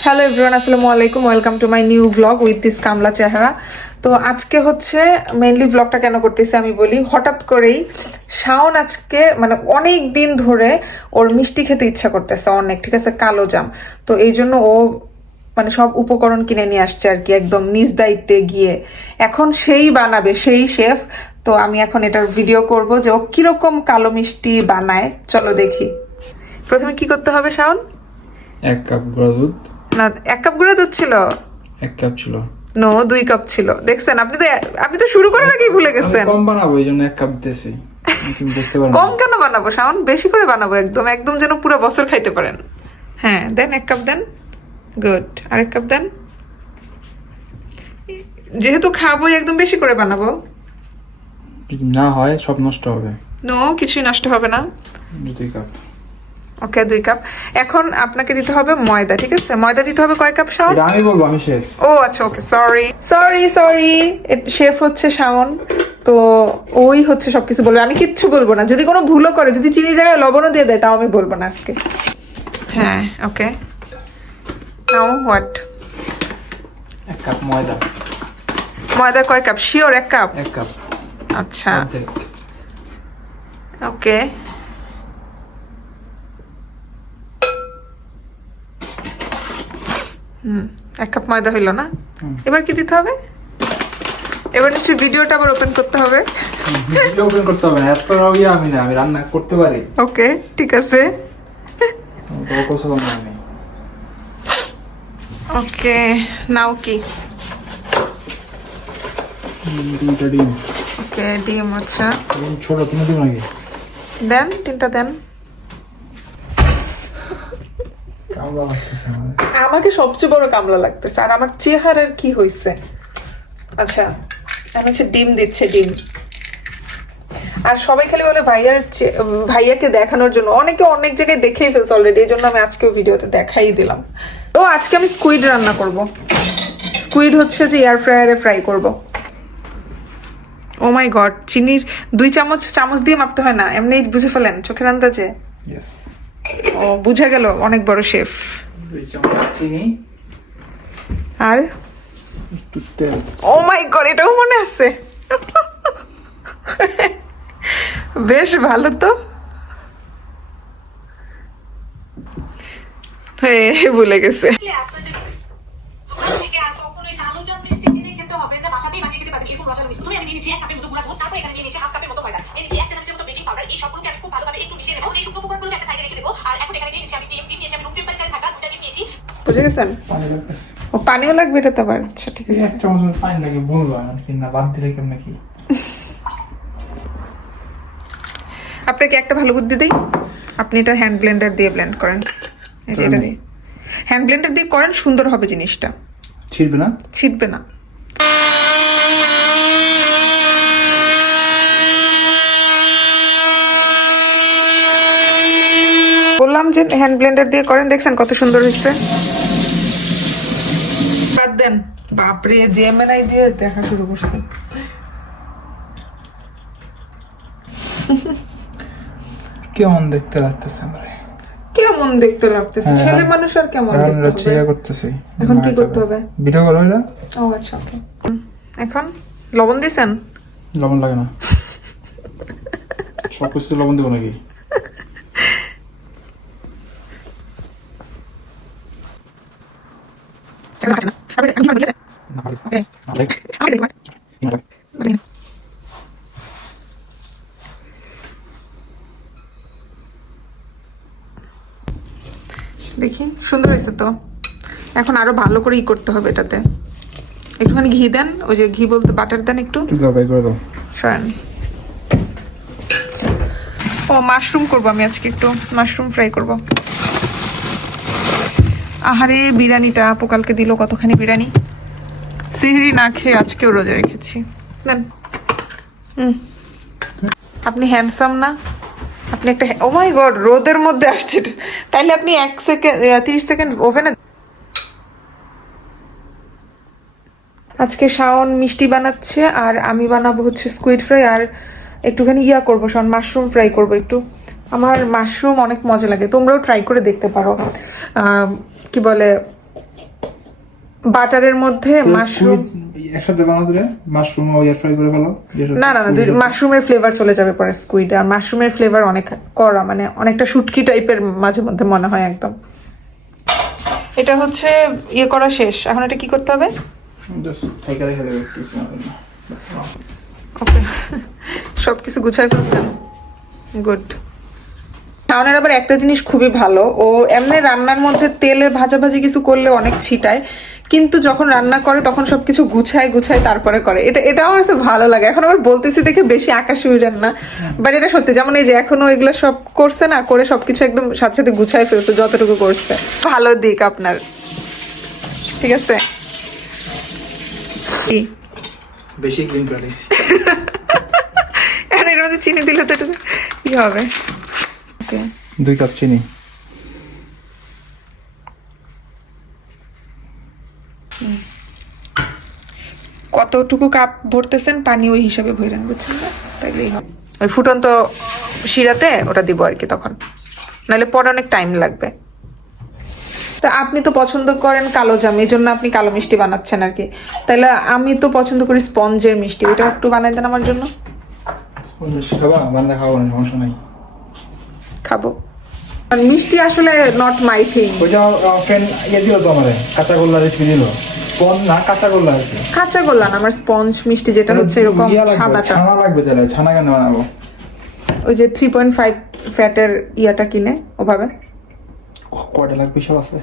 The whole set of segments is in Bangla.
হ্যালো এভরিওয়ান, আসসালামু আলাইকুম। Welcome to my new blog with this কামলা চেহারা। তো আজকে হচ্ছে মেইনলি ব্লগটা কেন করতেছি আমি বলি। হঠাৎ করেই শাওন আজকে মানে অনেক দিন ধরে ওর মিষ্টি খেতে ইচ্ছা করতেছে অনেক, ঠিক আছে, কালো জাম। তো এই জন্য ও মানে সব উপকরণ কিনে নিয়ে আসছে আর কি, একদম নিজ দায়িত্বে গিয়ে। এখন সেই বানাবে, সেই শেফ। তো আমি এখন এটার ভিডিও করব যে ও কিরকম কালো মিষ্টি বানায়। চলো দেখি। প্রথমে কি করতে হবে শাওন? 1 কাপ গুঁড়া দুধ। না, 1 কাপ গুঁড়া দুধ ছিল? 1 কাপ ছিল। নো, 2 কাপ ছিল। দেখছেন, আপনি তো শুরু করার আগেই ভুলে গেছেন। কম বানাবো এই জন্য 1 কাপ দিতেছি। তুমি বুঝতে পারো কম কেন বানাবো শাওন? বেশি করে বানাবো, একদম একদম যেন পুরো বছর খাইতে পারেন। হ্যাঁ দেন, 1 কাপ দেন। গুড, আরেক কাপ দেন। যেহেতু খাবোই একদম বেশি করে বানাবো। যদি না হয় সব নষ্ট হবে। নো, কিছুই নষ্ট হবে না। 2 কাপ। ওকে, 2 কাপ। এখন আপনাকে দিতে হবে ময়দা, ঠিক আছে? ময়দা দিতে হবে কয় কাপ শাওন? এটা আমি বলবো, আমি শেফ। ও আচ্ছা, ওকে, সরি সরি সরি। শেফ হচ্ছে শাওন, তো ওই হচ্ছে সবকিছু বলবে, আমি কিচ্ছু বলবো না। যদি কোনো ভুলও করে, যদি চিনির জায়গায় লবণও দিয়ে দেয়, তাও আমি বলবো না আজকে। হ্যাঁ, ওকে। Now what? 1 কাপ ময়দা। ময়দা কয় কাপ? Sure 1 cup? 1 কাপ। আচ্ছা, ওকে। হুম, 1 কাপ ময়দা হইল না? এবার কি দিতে হবে? এবার নিশ্চয়ই ভিডিওটা আবার ওপেন করতে হবে। ভিডিও ওপেন করতে হবে না, এত আমি না, আমি রান্না করতে পারি। ওকে, ঠিক আছে। তো কিছু না আমি। ওকে, নাও কি? 3টা ডিম। ওকে, ডিম। আচ্ছা, ছোট 3 ডিম নাকি? দেন, 3টা দেন। কামড়া লাগতেছে আমাদের। আমাকে সবচেয়ে বড় কামলা লাগতেছে, আর আমার চেহারার কি হয়েছে? আচ্ছা, আমি হচ্ছে ডিম দিচ্ছে, ডিম। আর সবাই খালি বলে ভাইয়াকে দেখানোর জন্য, অনেকে অনেক জায়গায় দেখেই ফেলছে অলরেডি, এই জন্য আমি আজকেও ভিডিওতে দেখাই দিলাম। তো আজকে আমি স্কুইড রান্না করব। স্কুইড হচ্ছে যে এয়ার ফ্রায়ারে ফ্রাই করব। ও মাই গড, চিনির 2 চামচ দিয়ে মাপতে হয় না, এমনি বুঝে ফেলেন চোখের আন্দাজে? ইয়েস। ও, বুঝা গেল, অনেক বড় শেফ। 2 চামচ চিনি আর একটু তেল। ও মাই গড, এটাও মনে আছে? বেশ ভালো তো। ভুলে গেছে। বুঝে গেছেন? ও, পানিও লাগবে এটা তো আবার। আচ্ছা, ঠিক আছে। 1 চামচ পানি লাগে বলবো কি না, বাদ দিলে কেমন কি? আপনাকে একটা ভালো বুদ্ধি দিই, আপনি এটা হ্যান্ড ব্লেন্ডার দিয়ে ব্লেন্ড করেন। এই যে এটা দিয়ে হ্যান্ড ব্লেন্ডার দিয়ে করেন, সুন্দর হবে জিনিসটা। ছিড়বে না? ছিটবে না। বললাম যে হ্যান্ড ব্লেন্ডার দিয়ে করেন, দেখছেন কত সুন্দর হয়েছে। বাদ দেন, বাপরে, জেএমএনআই দিয়ে দেখা শুরু করছে। কেমন দেখতে লাগতেছে আমারে? কেমন দেখতে লাগতেছে? ছেলে মানুষ আর কেমন দেখতে হবে? করতেছি। এখন কি করতে হবে? ভিডিও করো এটা। ও আচ্ছা, ওকে। এখন লবণ দিছেন? লবণ লাগে না। সব কিছু লবণ দেবো নাকি? দেখি, সুন্দর হয়েছে তো। এখন আরো ভালো করে করতে হবে এটাতে। একটুখানি ঘি দেন, ওই যে ঘি বলতে বাটার দেন একটু। সরেন। ও, মাশরুম করবো আমি আজকে, একটু মাশরুম ফ্রাই করব। আহারে, বিরিয়ানিটা আপু কালকে দিল কতখানি বিরিয়ানি। সিহরি না খেয়ে আজকেও রোজা রেখেছি। দেন। আপনি হ্যান্ডসাম না? আপনি একটা, ও মাই গড, রোদের মধ্যে আসছে। তাইলে আপনি 1 সেকেন্ড 30 সেকেন্ড ওভেনে। আজকে শাওন মিষ্টি বানাচ্ছে আর আমি বানাবো হচ্ছে স্কুইড ফ্রাই, আর একটুখানি করবো শাওন, মাশরুম ফ্রাই করবো একটু। আমার মাশরুম অনেক মজা লাগে, তোমরাও ট্রাই করে দেখতে পারো। কি বলে, বাটারের মধ্যে মাশরুম, একসাথে বানাও দিলে মাশরুম ও এয়ার ফ্রাই করে ফেলো। না না না মাশরুমের ফ্লেভার চলে যাবে পরে স্কুইড, আর মাশরুমের ফ্লেভার অনেক কড়া, মানে অনেকটা শুটকি টাইপের মাঝে মধ্যে মনে হয় একদম। এটা হচ্ছে ইয়ে করা শেষ, এখন এটা কি করতে হবে? জাস্ট ঠাইকা রেখে দেবে একটু। ওকে, সব কিছু গুছাই ফেলছেন, গুড। শাওনের আবার একটা জিনিস খুবই ভালো, ও এমনি রান্নার মধ্যে তেলে ভাজাভাজি কিছু করলে অনেক ছিটায়, কিন্তু যখন রান্না করে তখন সবকিছু গুছায় তারপরে করে। এটাও আমার কাছে ভালো লাগে। এখন আবার বলতেছি দেখে বেশি আকাশে উড়েন না, বাট এটা সত্যি। যেমন এই যে এখনো এগুলো সব করছে না, করে সবকিছু একদম সাথে সাথে গুছায় ফেলছে যতটুকু করছে। ভালো দিক আপনার, ঠিক আছে। কি বেশি ক্রিম প্যালিস, এখন এর মধ্যে চিনি দিলে তো একটু কি হবে? ওকে, 2 কাপ চিনি। কতটুকু কাপ ভরতেছেন পানি ওই হিসাবে ভরেন, বুঝছেন না? তাইলেই হবে। ওই ফুটন্ত শিরাতে ওটা দিব আর কি, তখন নাহলে পরে অনেক টাইম লাগবে। তা আপনি তো পছন্দ করেন কালো জাম, এই জন্য আপনি কালো মিষ্টি বানাচ্ছেন আর কি। তাহলে আমি তো পছন্দ করি স্পঞ্জের মিষ্টি, ওটা একটু বানাই দেন আমার জন্য। খাবা? বান্দা খাবো না, সমস্যা নাই, খাবো। আর মিষ্টি আসলে নট মাই থিং। ওইটা ফ্রেন্ড ইয়ে দিল তো আমাদের, কাঁচা গোল্লা রেসিপি দিল। স্পঞ্জ না, কাঁচা গোল্লা আর কি। কাঁচা গোল্লা না, আমার স্পঞ্জ মিষ্টি যেটা হচ্ছে এরকম সাদাটা। ছানা লাগবে, তাহলে ছানা কেন বানাবো? ওই যে 3.5 ফ্যাটের ইয়াটা কিনে ওভাবে। কয়টা লাগবে সব আছে,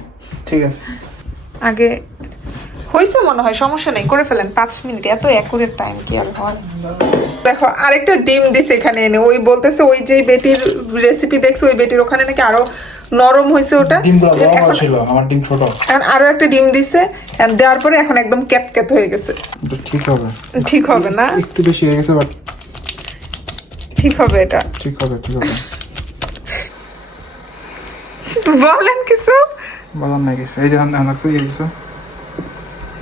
ঠিক আছে। আগে হয়েছে মনে হয়, সমস্যা নেই, করে ফেলেন 5 মিনিট, এত অ্যাকুরেট টাইম কি আর হয়? দেখো আরেকটা ডিম দিছে এখানে এনে, ওই বলতেছে ওই যে বেটির রেসিপি দেখছে ওই বেটির ওখানে নাকি আরো নরম হয়েছে ওটা। ডিমগুলো বড় ছিল, আমার ডিম ছোট। এখন আরো একটা ডিম দিছে, দেওয়ার পরে এখন একদম ক্যাত হয়ে গেছে। ঠিক হবে, ঠিক হবে না? একটু বেশি হয়ে গেছে, বাট ঠিক হবে এটা, ঠিক হবে, ঠিক হবে। বলেন কিছু, বলার নাই কিছু। এই যে লাগছে, এই কিছু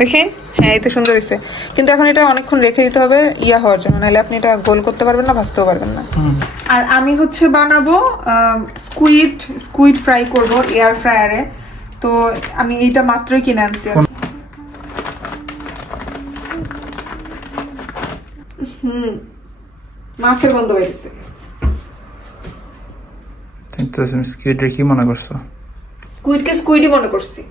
দেখি। হ্যাঁ, এই তো সুন্দর হয়েছে, কিন্তু এখন এটা অনেকক্ষণ রেখে দিতে হবে ইয়া হওয়ার জন্য, নাহলে আপনি এটা গোল করতে পারবেন না, ভাজতেও পারবেন না। আর আমি হচ্ছে বানাবো স্কুইড ফ্রাই করব এয়ার ফ্রায়ারে। তো আমি এইটা মাত্রই কিনে আনছি। মাছের গন্ধ বেরিয়েছে। স্কুইডের কি মনে করছো? স্কুইডকে স্কুইডই মনে করছি।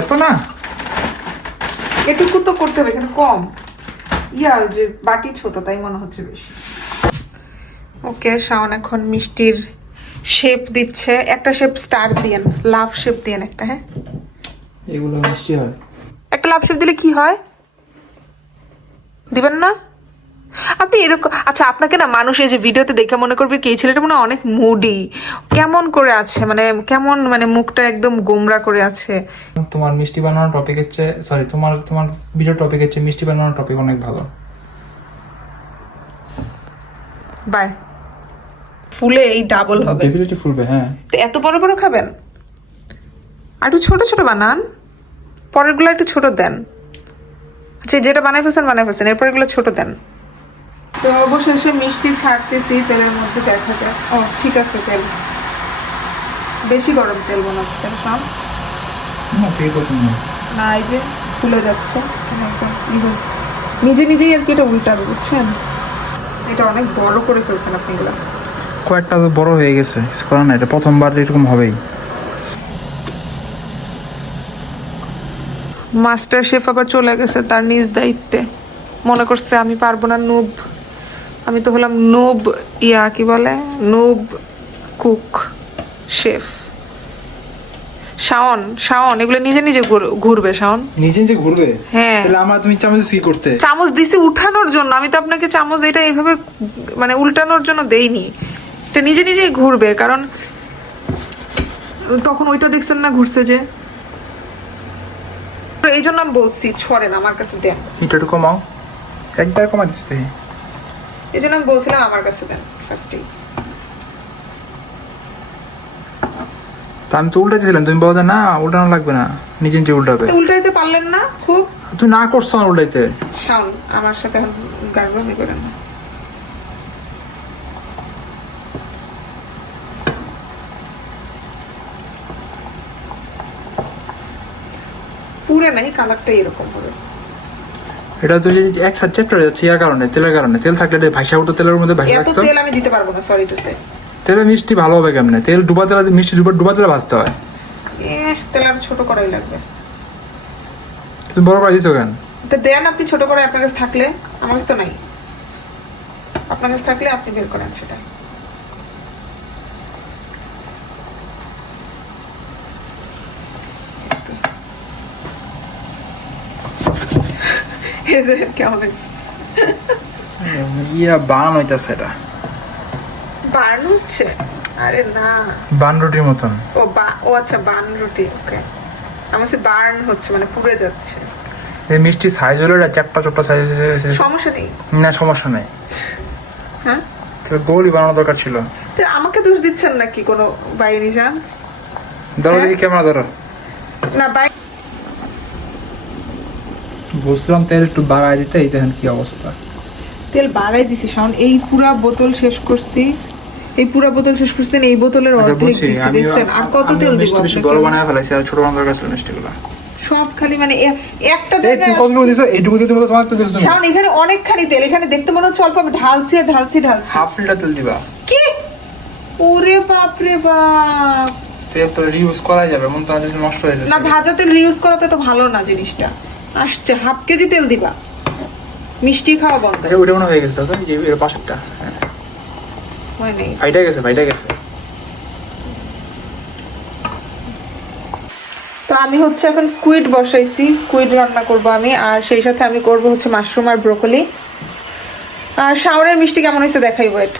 এত না, এটুকু তো করতে হবে, এখানে কম ইয়া, যে বাটি ছোট তাই মনে হচ্ছে বেশি। ওকে, শাওন এখন মিষ্টির শেপ দিচ্ছে। একটা শেপ স্টার দিয়েন, লাভ শেপ দিয়েন একটা। হ্যাঁ, এগুলো মিষ্টি হয়। একটা লাভ শেপ দিলে কি হয় দিবেন না আপনি এরকম? আচ্ছা, আপনাকে না মানুষ এই যে ভিডিওতে দেখে মনে করবে কি এই ছেলেটা মনে হয় অনেক মুডি, কেমন করে আছে, মানে কেমন, মানে মুখটা একদম গোমরা করে আছে। তোমার মিষ্টি বানানোর টপিকের চেয়ে, সরি, তোমার ভিডিও টপিকের চেয়ে মিষ্টি বানানোর টপিক অনেক ভালো। বাই, ফুলে এই ডাবল হবে, ডেফিনেটলি ফুলবে। হ্যাঁ, তো এত বড় বড় খাবেন? আর একটু ছোট ছোট বানান, পরেরগুলো একটু ছোট দেন। আচ্ছা, যেটা বানাই ফেলছেন, এরপর এগুলো ছোট দেন। তো অবশেষে মিষ্টি ছাড়তেছি তেলের মধ্যে, দেখা যায়। ও ঠিক আছে, তেল বেশি গরম তেল মনে হচ্ছে সব। না ঠিক আছে না, এই যে ফুলে যাচ্ছে নিজে নিজেই আর কি, এটা উল্টাবে, বুঝছেন? এটা অনেক বড় করে ফেলছেন আপনি এগুলো। কয়েকটা তো বড় হয়ে গেছে, কিছু করার না, এটা প্রথমবার এরকম হবেই। মাস্টার শেফ আবার চলে গেছে তার নিজ দায়িত্বে, মনে করছে আমি পারবো না, নুব। আমি তো হলাম নুব, ইয়া কি বলে, নুব কুক শেফ। শাওন এগুলো নিজে নিজে ঘুরবে। শাওন নিজে নিজে ঘুরবে? হ্যাঁ। তাহলে আমার তুমি চামচ কি করতে? চামচ দিছি উঠানোর জন্য, আমি তো আপনাকে চামচ এটা এইভাবে মানে উল্টানোর জন্য দেইনি। এটা নিজে নিজেই ঘুরবে, কারণ তখন ওইটা দেখছেন না ঘুরছে যে, এই জন্য আমি বলছি ছড়েন আমার কাছে দেন। এটা একটু কমাও, একবার কমা দিচ্ছি। এই জন্য আমি বলছিলাম আমার কাছে দেন ফার্স্টেই। তা আমি তো উল্টাইতেছিলাম, তুমি বলো না উল্টানো লাগবে না, নিজে নিজে উল্টাবে। উল্টাইতে পারলেন না খুব, তুই না করছো না উল্টাইতে। শাওন আমার সাথে এখন গার্গলামি করেন না। পুরে নাই, কালারটা এরকম হবে। এটা তো এই যে এক সাইড চ্যাপ্টার হয়ে যাচ্ছে, ইয়ার কারণে, তেলের কারণে। তেল থাকলে এটা ভাইসা উঠো, তেলের মধ্যে ভাইসা এত রাখতো। তেল আমি দিতে পারবো না, সরি টু সে। তেলে মিষ্টি ভালো হবে কেমনে? তেল ডুবা তেলে, মিষ্টি ডুবা তেলে ভাজতে হয়। তেল আর ছোট করাই লাগবে। তুমি বড় করে দিছো কেন? তো দেন আপনি ছোট করে, আপনার কাছে থাকলে। আমার কাছে তো নাই, আপনার কাছে থাকলে আপনি বের করেন সেটা। কেমন ইয়া বান হইতাছে এটা, বার্ন হচ্ছে? আরে না, বান রুটির মতন। ও আচ্ছা, বান রুটি, ওকে। আমার সে বার্ন হচ্ছে, মানে পুড়ে যাচ্ছে। এই মিষ্টি সাইজ হলো এটা চ্যাপটা চোপটা সাইজ। সমস্যা নেই না, সমস্যা নেই। হ্যাঁ, গোলই বানানো দরকার ছিল। তো আমাকে দোষ দিচ্ছেন নাকি কোনো বাই এনি চান্স? ধরো দেখি, ক্যামেরা ধরো। না বাই, বুঝলাম তেল একটু বাড়াই দিতে, এই দেখেন কি অবস্থা। তেল বাড়াই দিছি শাওন, এই পুরা বোতল শেষ করছি, এই পুরা বোতল শেষ করছি, এই বোতলের অর্ধেক দিছি, দেখছেন? আর কত তেল দিব মিষ্টি বড় বানায় ফেলাইছি, আর ছোট বানানোর দরকার ছিল মিষ্টিগুলো। সব খালি মানে একটা এই জায়গায় তুমি কতটুকু দিছো? এইটুকু দিয়ে তুমি তো সমাজ দিছো তুমি। শাওন, এখানে অনেকখানি তেল, এখানে দেখতে মনে হচ্ছে অল্প, আমি ঢালছি আর ঢালছি। হাফ লিটার তেল দিবা। কি? ওরে বাপ রে বাপ! তেল তো রিউজ করা যাবে, মন তো আজ নষ্ট হয়ে যাচ্ছে। না, ভাজা তেল রিউজ করাতে তো ভালো না জিনিসটা। আসছে হাফ কেজি তেল দিবা, মিষ্টি খাওয়া বন্ধ। আচ্ছা, ওটা মনে হয়ে গেছে তো, এই যে এর পাশেরটা হয় নাই। ভাইটা গেছে, ভাইটা গেছে। তো আমি হচ্ছে এখন স্কুইড বসাইছি, স্কুইড রান্না করব আমি, আর সেই সাথে আমি করব হচ্ছে মাশরুম আর ব্রোকলি। আর শাওনের মিষ্টি কেমন হয়েছে দেখাই, ওয়েট।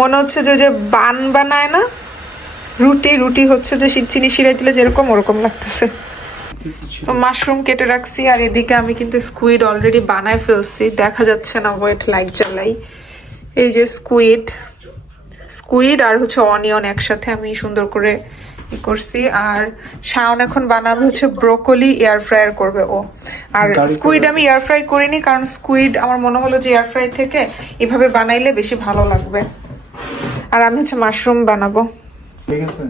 মনে হচ্ছে যে ওই যে বান বানায় না, রুটি হচ্ছে যে চিনি শিরাই দিলে যেরকম, ওরকম লাগতেছে। তো মাশরুম কেটে রাখছি, আর এদিকে আমি কিন্তু স্কুইড অলরেডি বানায় ফেলছি, দেখা যাচ্ছে না, ওয়েট লাইট জ্বালাই। এই যে স্কুইড আর হচ্ছে অনিয়ন একসাথে আমি সুন্দর করে করছি। আর শাওন এখন বানাবে হচ্ছে ব্রোকলি, এয়ার ফ্রায়ার করবে ও। আর স্কুইড আমি এয়ার ফ্রাই করিনি, কারণ স্কুইড আমার মনে হলো যে এয়ার ফ্রাই থেকে এভাবে বানাইলে বেশি ভালো লাগবে। আর আমি হচ্ছে মাশরুম বানাবো। ঠিক আছে,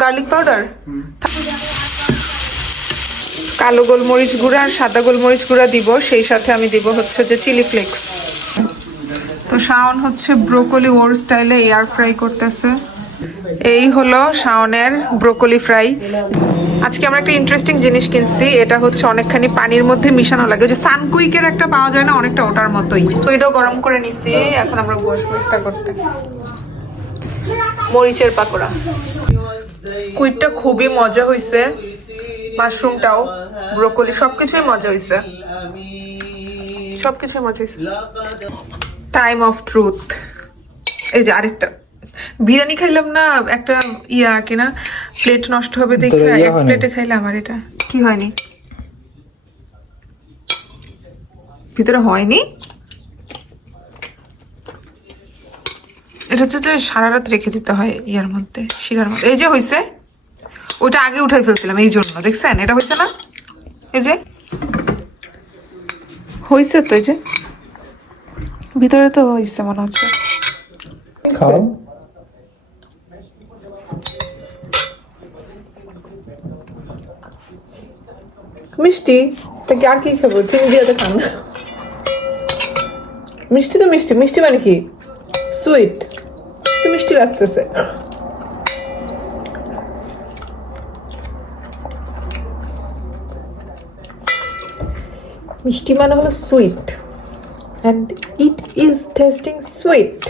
গার্লিক পাউডার, কালো গোলমরিচ গুঁড়া আর সাদা গোলমরিচ গুঁড়া দিব, সেই সাথে আমি দিব হচ্ছে যে চিলি ফ্লেক্স। তো শাওন হচ্ছে ব্রোকলি ওর স্টাইলে এয়ার ফ্রাই করতেছে। এই হলো শাওনের ব্রোকলি ফ্রাই। আজকে আমরা একটা ইন্টারেস্টিং জিনিস কিনছি, এটা হচ্ছে অনেকখানি পানির মধ্যে মিশানো লাগে, ওই যে সানকুইকের একটা পাওয়া যায় না, অনেকটা ওটার মতোই। ওইটাও গরম করে নিছি, এখন আমরা বসবো ইফতার করতে। মরিচের পাকোড়া, স্কুইডটা খুবই মজা হয়েছে, মাশরুমটাও, ব্রোকলি সবকিছুই মজা হয়েছে, সবকিছুই মজা হয়েছে। টাইম অফ ট্রুথ, এই যে আরেকটা বিরিয়ানি খাইলাম না, একটা কিনা প্লেট নষ্ট হবে দেখে এক প্লেটে খাইলাম, আর এটা কি হয়নি, ভিতরে হয়নি। এটা হচ্ছে যে সারা রাত রেখে দিতে হয় ইয়ার মধ্যে, শিরার মধ্যে। এই যে হয়েছে, ওইটা আগে উঠাই ফেলছিলাম এই জন্য, দেখছেন? এটা হয়েছে না, এই যে হয়েছে তো, এই যে ভিতরে তো হয়েছে মনে হচ্ছে। খাও। মিষ্টি তা কি, আর কি খাবো? চিনি দিয়ে তো খান না। মিষ্টি তো মিষ্টি, মিষ্টি মানে কি সুইট, তো মিষ্টি লাগতেছে। মিষ্টি মানে হলো sweet, and it is tasting sweet,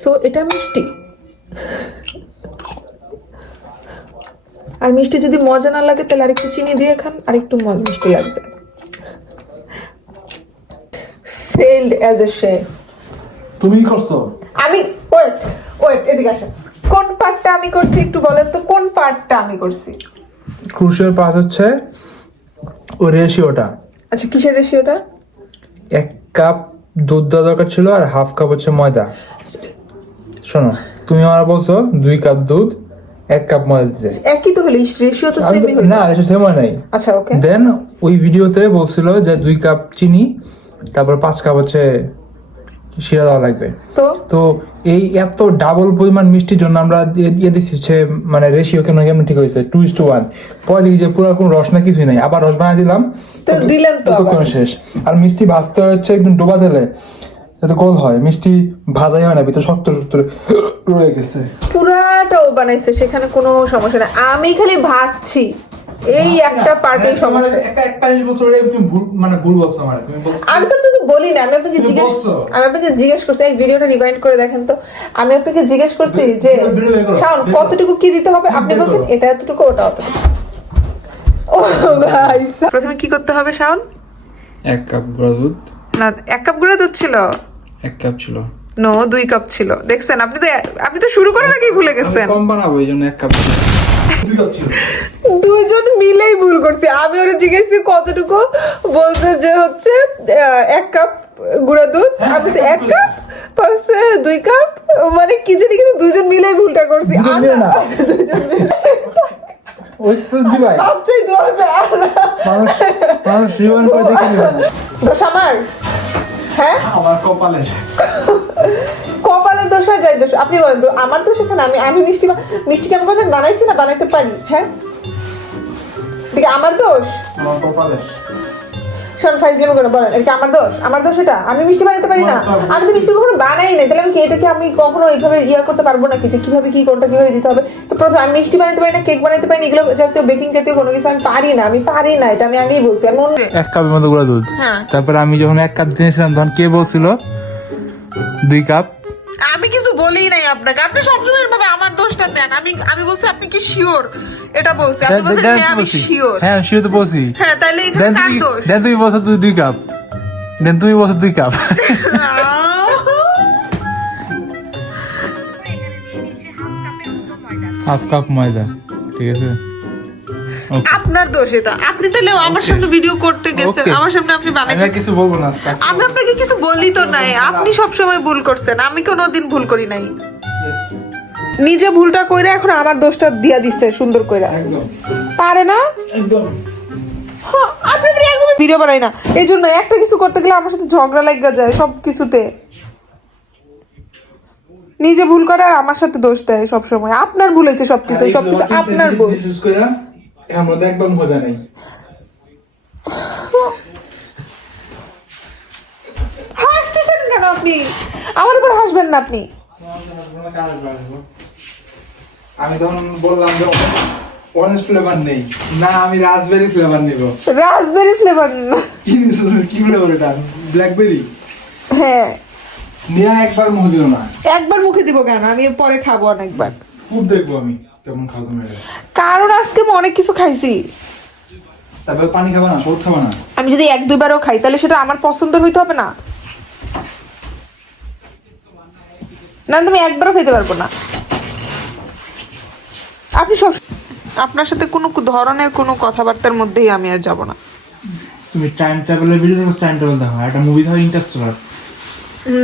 so এটা মিষ্টি। আর মিষ্টি যদি মজা না লাগে তাহলে আরেকটু চিনি দিয়ে খান, আরেকটু মিষ্টি লাগবে। failed as a chef। তুমি কি করছো? আমি ওয়েট এদিকে আসেন। কোন পার্টটা আমি করছি একটু বলেন তো, কোন পার্টটা আমি করছি? ক্রুশিয়াল পার্ট হচ্ছে ওই রেশিওটা। আচ্ছা, কিসের রেশিওটা? 1 কাপ দুধ দেওয়া দরকার ছিল, আর হাফ কাপ হচ্ছে ময়দা। শোনো, তুমি আমার বলছো 2 কাপ দুধ 1 কাপ ময়দা দিতে, একই তো হলো, রেশিও তো সেমই হলো। না, রেশিও সেম হয় নাই। আচ্ছা, ওকে। দেন ওই ভিডিওতে বলছিল যে 2 কাপ চিনি, তারপর 5 কাপ হচ্ছে শিরা দেওয়া লাগবে। তো তো এই এত ডাবল পরিমাণ মিষ্টির জন্য আমরা দিয়ে দিচ্ছি হচ্ছে মানে রেশিও কেমন ঠিক হয়েছে 2:1। পরে দেখি যে পুরো কোনো রস না কিছুই নাই, আবার রস বানিয়ে দিলাম, তো দিলেন তো আবার। কোনো শেষ। আর মিষ্টি ভাজতে হচ্ছে একদম ডোবা তেলে, যাতে গোল হয়, মিষ্টি ভাজাই হয় না, ভিতরে শক্ত শক্ত রয়ে গেছে। পুরাটাও বানাইছে, সেখানে কোনো সমস্যা না, আমি খালি ভাবছি এই একটা পার্টেই সমস্যা। একটা জিনিস বলছো তুমি ভুল, মানে ভুল বলছো আমার, তুমি বলছো আমি তো আপনাকে বলি না, আমি আপনাকে তুমি জিজ্ঞেস বলছো। আমি আপনাকে জিজ্ঞেস করছি, এই ভিডিওটা রিভাইন্ড করে দেখেন তো, আমি আপনাকে জিজ্ঞেস করছি যে ভিডিও বের করো, শাওন বের করো। কতটুকু কি দিতে হবে, আপনি বের বলছেন করো। এটা এতটুকু ওটা অতটুকু। ও ভাই সাহেব। প্রথমে কি করতে হবে শাওন? 1 কাপ গুঁড়া দুধ। না 1 কাপ গুঁড়া দুধ ছিল? 1 কাপ ছিল। নো 2 কাপ ছিল। দেখছেন, আপনি তো শুরু করার আগেই ভুলে গেছেন। কম বানাবো এই জন্য 1 কাপ ছিল। 2 কাপ ছিল। দুইজন মিলেই ভুল করছি। আমি ওরা জিজ্ঞেসি কতটুকু, বলছে যে হচ্ছে 1 কাপ গুঁড়া দুধ, আমি 1 কাপ পাশে 2 কাপ, মানে কি জানি, কিন্তু দুইজন মিলেই ভুলটা করছি। দুজন মিলে না। দুইজন মিলে ওই তো দিবাই। ভাবছি 2000 মানুষ রিওয়াইন্ড করে দেখে নিবে না। দোষ আমার, হ্যাঁ আমার কপালে। কপালের দোষ আর যাই দোষ, আপনি বলেন তো আমার দোষ এখানে? আমি মিষ্টি কেমন কথা বানাইছি না, বানাইতে পারি, হ্যাঁ ঠিক আমার দোষ? আমার কপালে। শোন ফাইজলামি করে বলেন, এটা আমার দোষ? আমার দোষ এটা? আমি মিষ্টি বানাতে পারি না? আমি তো মিষ্টি কখনো বানাই নাই, তাহলে আমি কি এটাকে আমি কখনো এইভাবে করতে পারবো নাকি যে কিভাবে কি কোনটা কিভাবে দিতে হবে? তো প্রথমে আমি মিষ্টি বানাতে পারি না, কেক বানাতে পারি না, এগুলো জাতীয় বেকিং জাতীয় কোনো কিছু আমি পারি না, এটা আমি আগেই বলছি। আমি 1 কাপের মতো গুঁড়া দুধ। হ্যাঁ। তারপর আমি যখন 1 কাপ দিয়েছিলাম তখন কে বলছিল 2 কাপ? আমি কিছু বলিই নাই আপনাকে, আপনি সবসময় এভাবে আমার দোষটা দেন। আমি বলছি আপনি কি শিওর এটা বলছি, আপনি বলছেন হ্যাঁ আমি শিওর। হ্যাঁ শিওর তো বলছি। হ্যাঁ তাহলে এখানে কার দোষ? দেন তুমি বলছো 2 কাপ। দেন তুমি বলছো 2 কাপ। হাফ কাপ ময়দা, ঠিক আছে। আপনার দোষ এটা, আপনি তাহলে আমার সামনে ভিডিও করতে গেছেন, Okay. আমার সামনে আপনি বানাইতে। আমি কিছু বলবো না আজকে। আমি আপনাকে কিছু বলি তো নাই, আপনি সবসময় ভুল করছেন, আমি কোনোদিন ভুল করি নাই। নিজে ভুলটা কইরা এখন আমার দোষটা দিয়া দিচ্ছে সুন্দর কইরা, একদম পারে না? একদম। হ্যাঁ, আপনি একদম ভিডিও বানাই না, এই জন্য একটা কিছু করতে গেলে আমার সাথে ঝগড়া লাগা যায় সব কিছুতে। নিজে ভুল করে আর আমার সাথে দোষ দেয় সবসময়। আপনার ভুল হয়েছে সবকিছু আপনার ভুল। এর মধ্যে একদম মজা নেই। হাসতেছেন কেন আপনি? আমার উপর হাসবেন না আপনি। আমি তখন বললাম যে অরেঞ্জ ফ্লেভার নেই না, আমি রাসবেরি ফ্লেভার নিব। রাসবেরি ফ্লেভার না, কি ফ্লেভার এটা? ব্ল্যাকবেরি। হ্যাঁ নিয়ে একবার মুখ দিল না। একবার মুখে দিব কেন, আমি পরে খাবো অনেকবার। খুব দেখবো আমি কেমন খাও তুমি এটা। কারণ আজকে আমি অনেক কিছু খাইছি। তারপর পানি খাবা না, সব খাবা না। আমি যদি 1-2বারও খাই তাহলে সেটা আমার পছন্দের হইতে হবে না? না তুমি একবারও খেতে পারবো না। আপনি সব, আপনার সাথে কোনো ধরনের কোনো কথাবার্তার মধ্যেই আমি আর যাব না। তুমি টাইম ট্রাভেলের ভিডিও দেখো, টাইম ট্রাভেল দেখো, একটা মুভি দেখো ইন্টারস্টেলার।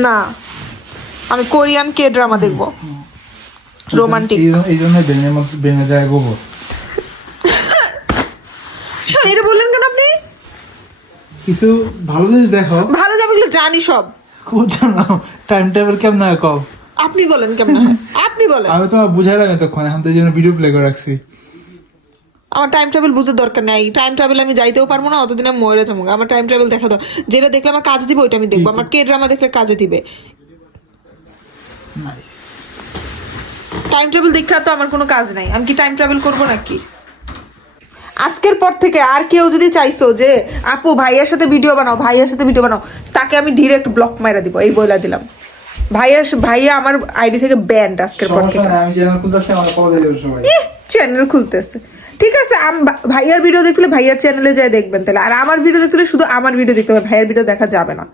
না আমি কোরিয়ান কে ড্রামা দেখবো, রোমান্টিক। এই জন্য বেনের মধ্যে বেনে যায় গোবর। এটা বললেন কেন আপনি? কিছু ভালো জিনিস দেখো। ভালো যাবে এগুলো জানি সব, খুব জানো টাইম ট্রাভেল কেমন হয় কও। আপনি বলেন কেমন হয়, আপনি বলেন। আমি তোমার বুঝাইলাম এতক্ষণ, এখন তো এই জন্য ভিডিও প্লে করে রাখছি। আমার টাইম ট্রাভেল বুঝে দরকার নাই। টাইম ট্রাভেল আমি যাইতেও পারবো না, অতদিন আমি মরে যাবো। আমার টাইম ট্রাভেল দেখা দাও, যেটা দেখলে আমার কাজ দিবে ওইটা আমি দেখবো। আমার কে ড্রামা দেখলে কাজে দিবে। টাইম ট্রাভেল দেখা তো আমার কোনো কাজ নাই, আমি কি টাইম ট্রাভেল করবো নাকি? আজকের পর থেকে আর কেউ যদি চাইছো যে আপু ভাইয়ার সাথে ভিডিও বানাও, তাকে আমি ডিরেক্ট ব্লক মাইরা দিব, এই বইলা দিলাম। ভাইয়া আমার আইডি থেকে ব্যান্ড আজকের পর থেকে। আমি চ্যানেল খুলতেছি, আমার কল দিয়ে দেবো সবাই। চ্যানেল খুলতেছে, ঠিক আছে। ভাইয়ার ভিডিও দেখলে ভাইয়ার চ্যানেলে যাই দেখবেন তাহলে, আর আমার ভিডিও দেখলে শুধু আমার ভিডিও দেখতে হবে, ভাইয়ার ভিডিও দেখা যাবে না।